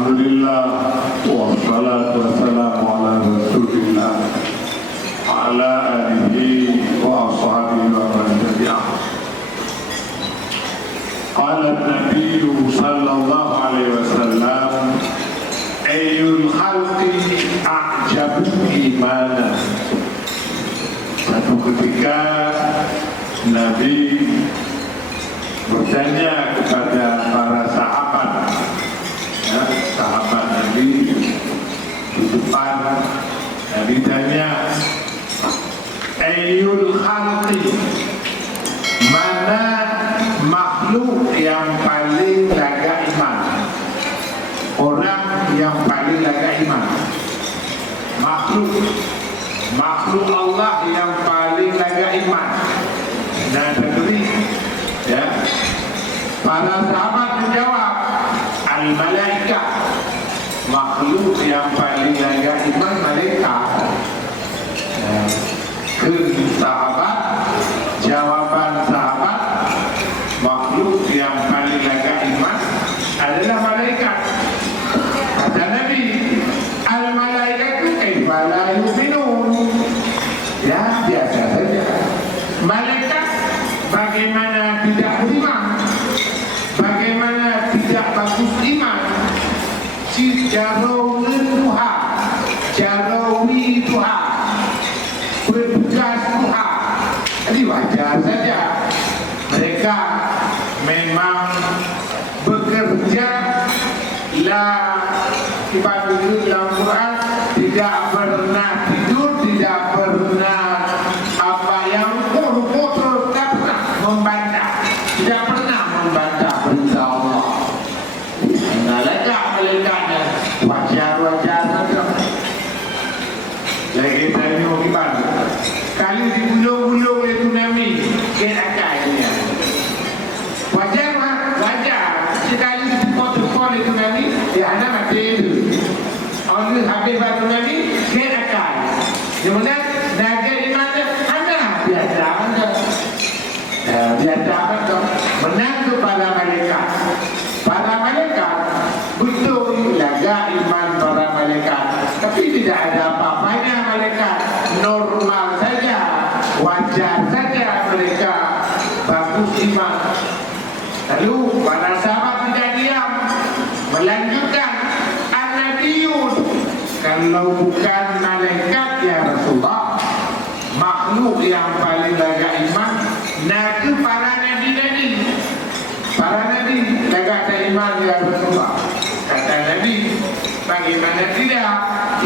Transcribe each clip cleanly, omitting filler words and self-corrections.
Alhamdulillah wassalatu wassalamu ala Rasulillah ala alihi wa ashabihi wa man tabi'ah. Qala an-nabiy sallallahu alaihi wasallam ayyul khalqi a'jabu imanan. Satu ketika Nabi bertanya kepada para sahabat, ya, sahabat Nabi di depan. Nabi tanya, ayyul khalqi, mana makhluk yang paling laga iman, orang yang paling laga iman, makhluk Allah yang paling laga iman. Nah, negeri, ya, para sahabat menjawab, al-malaikat, makhluk yang paling laga iman malaikat. Sahabat, jawaban sahabat, makhluk yang paling laga iman adalah malaikat. Kata Nabi, al-malaikatu kaifa la yu'minun. Ya, biasa saja. Malaikat bagaimana tidak beriman, bagaimana tidak bagus iman, jarawi Tuhan, jarawi Tuhan, bertugas Tuhan. Jadi wajar saja mereka memang bekerja lah, ibadah dalam Quran, tidak pernah tidur, tidak pernah apa yang kotor, tidak pernah membantah, tidak pernah membantah berita Allah. Malaikatnya wajar saja. Lagi tanya gimana? Kali digulung-gulung oleh tsunami, kena kaya. Wajar lah, wajar. Sekali dipotong oleh tsunami, dia anak mati itu. Orang habis batu tsunami, kena kaya. Kemudian naga di mana? Anak biasa aja. Biasa aja. Menang kepada malaikat. Para malaikat betul laga iman para malaikat. Tapi tidak ada apa-apanya malaikat. Normal saja, wajar saja mereka bagus iman. Lalu para sahabat tidak diam, melanjutkan, an-nabiyun, kalau bukan malaikat ya Rasulullah, makhluk yang paling laga iman, naga para nabi-nabi. Para nabi laga iman ya Rasulullah. Kata Nabi, bagaimana tidak?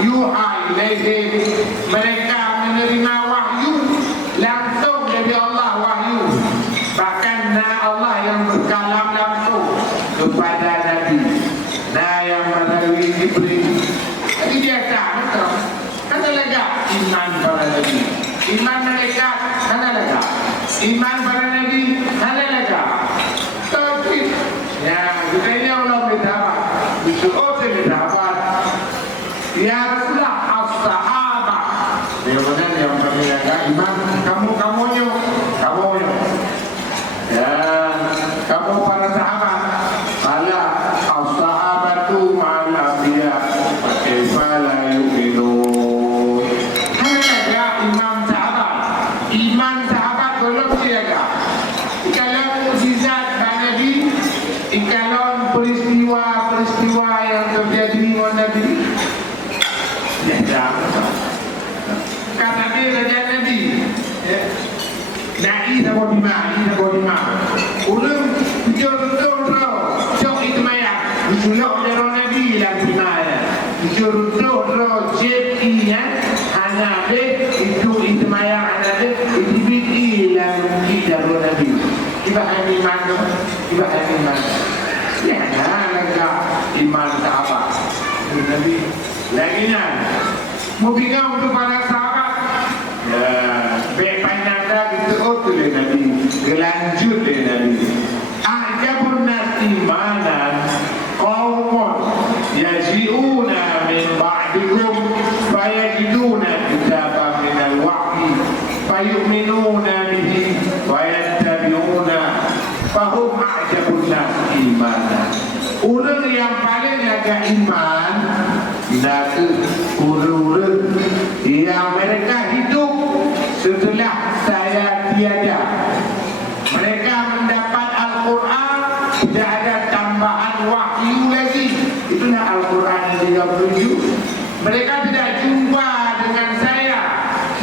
Yuha ilaihim, mereka menerima wahyu langsung dari Allah, wahyu. Bahkan Allah yang berkalam langsung kepada Nabi, yang melalui Jibril. Jadi biasa, betul. Mana lega iman para Nabi? Iman mereka mana lega? Iman para Nabi mana lega? Tauhid. Ya, kita ini Allah berdapat. Disuruh berdapat. Ya Rasulullah, as-sahabah. Bagaimana yang kami lega iman? Kamu-kamunya. Ya, kamu para sahabat. Ala as-sahabatu ma'al anbiya kaifa la yu'minun. Hanya imam sahabat. Iman sahabat belum siaga. Kalau mukjizat Nabi, kalau peristiwa yang terjadi dengan Nabi, kata dia raja Nabi, na'i sama bima. Ulum betul-betul cok itu mayak, disuluk dari Nabi dalam bima. Betul-betul jadinya Hanabi itu mayak Hanabi itu bidi dalam dari Nabi. Ibahan iman. Ya, lega iman sahabat Nabi. Lagi nak mau bingung untuk para sahabat. Ya, bepanada diterus oleh Nabi, gelanjut oleh Nabi. Ajabun nas imanan qaumun yaji'una min ba'dikum fayajiduna kitaban min al-wahyi fayu'minuna bihi wa yattabi'una fahum ajabun nas imanan. Orang yang paling laga iman nak urut yang mereka hidup setelah saya tiada. Mereka mendapat Al-Quran, tidak ada tambahan wahyu lagi. Itulah Al-Quran yang 37. Mereka tidak jumpa dengan saya,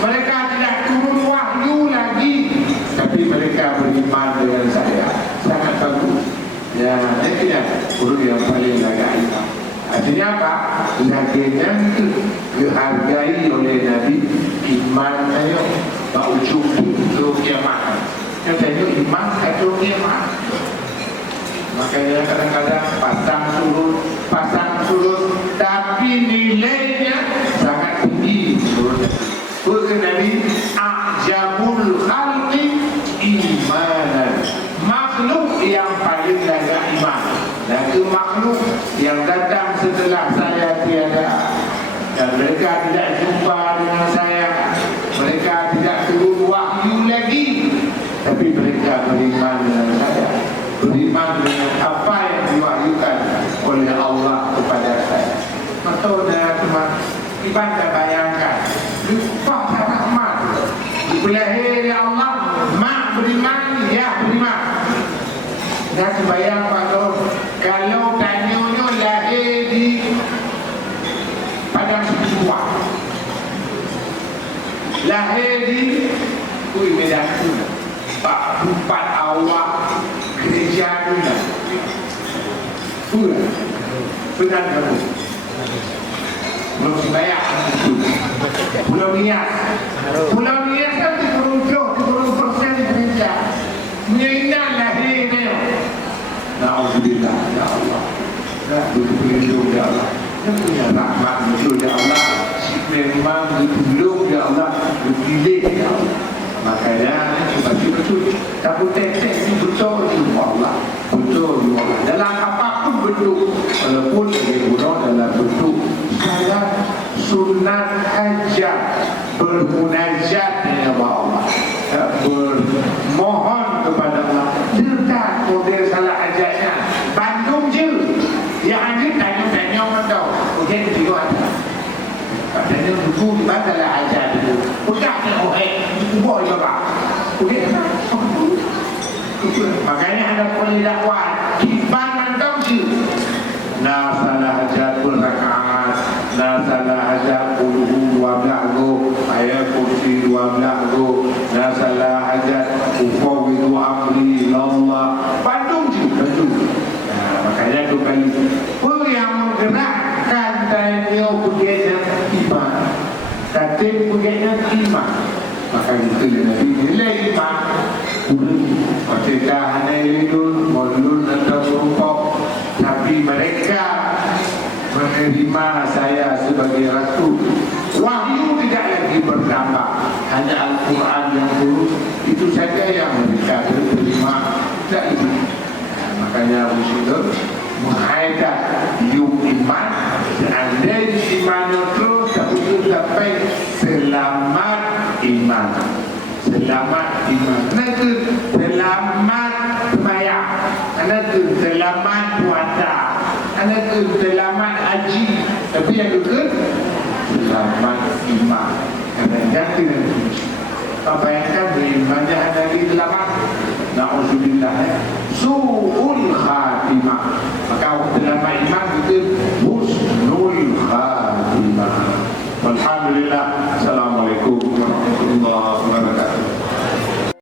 mereka tidak turun wahyu lagi, tapi mereka beriman dengan saya. Sangat bagus. Ya, ini tidak urut yang paling laga iman. Artinya apa? Laginya itu dihargai oleh Nabi. Iman ayo tak ujung tu kiamat. Katanya iman kacau kiamat. Makanya kadang-kadang pasang surut, tapi nilainya sangat tinggi menurut Nabi. Ajabul khalqi imanan, makhluk yang paling laga iman. Dan itu makhluk yang datang setelah saya tiada, dan mereka tidak jumpa dengan saya, mereka tidak turun wahyu lagi, tapi mereka beriman dengan saya, beriman dengan apa yang diwahyukan oleh Allah kepada saya. Metode teman ibadah bayangkan, lupa rahmat dipelihara ya Allah, mak beriman, ya beriman. Dan bayang kalau tanyanya lahir di padang sebuah, lahir di Medan Pula, Pak Bupati awak gereja Pula, benar kamu belum sembahyang, belum niat kan 30% gereja menyenang lahirnya. Alhamdulillah ya Allah, begitu pelindung ya Allah, yang punya rahmat betul ya Allah, memang ditolong ya Allah, dipilih ya Allah. Makanya betul, takut tetek itu betul ya Allah, betul ya Allah. Dalam apapun bentuk, walaupun guna dalam bentuk saya sunat hajat, bermunajat ya Allah, bermohon kepada Allah. Serta model salah hajatnya Bandung je, yang ada tanya-tanya orang tahu. Okey, ketiga ada. Katanya buku di mana salah hajat itu. Pudahnya kubur juga Pak. Okey, makanya ada boleh dakwah kiban Bandung je. Nah salah hajat berrakaat, nah salah hajat uluhu 12 go, ayat kursi 12 go, nah salah hajat ufawidu amri Allah. Bandung je, Bandung. Nah, makanya tu kali yang menggerakkan tanya pujian iman, tatib pujian iman. Maka itu Nabi nilai iman. Ketika hanya itu molun atau rumpok, tapi mereka menerima saya sebagai Rasul. Wahyu tidak lagi bertambah, hanya Al-Quran yang turun, itu saja yang mereka terima. Tidak itu. Makanya Rasulullah menghaidah yuk iman, seandainya imannya terus sampai selamat iman. Selamat iman. Itu selamat sembahyang. Itu selamat puasa. Itu selamat haji. Tapi yang itu selamat iman. Kerana jangan apa yang kan beriman jangan lagi selamat. Na'udzubillah. Su'ul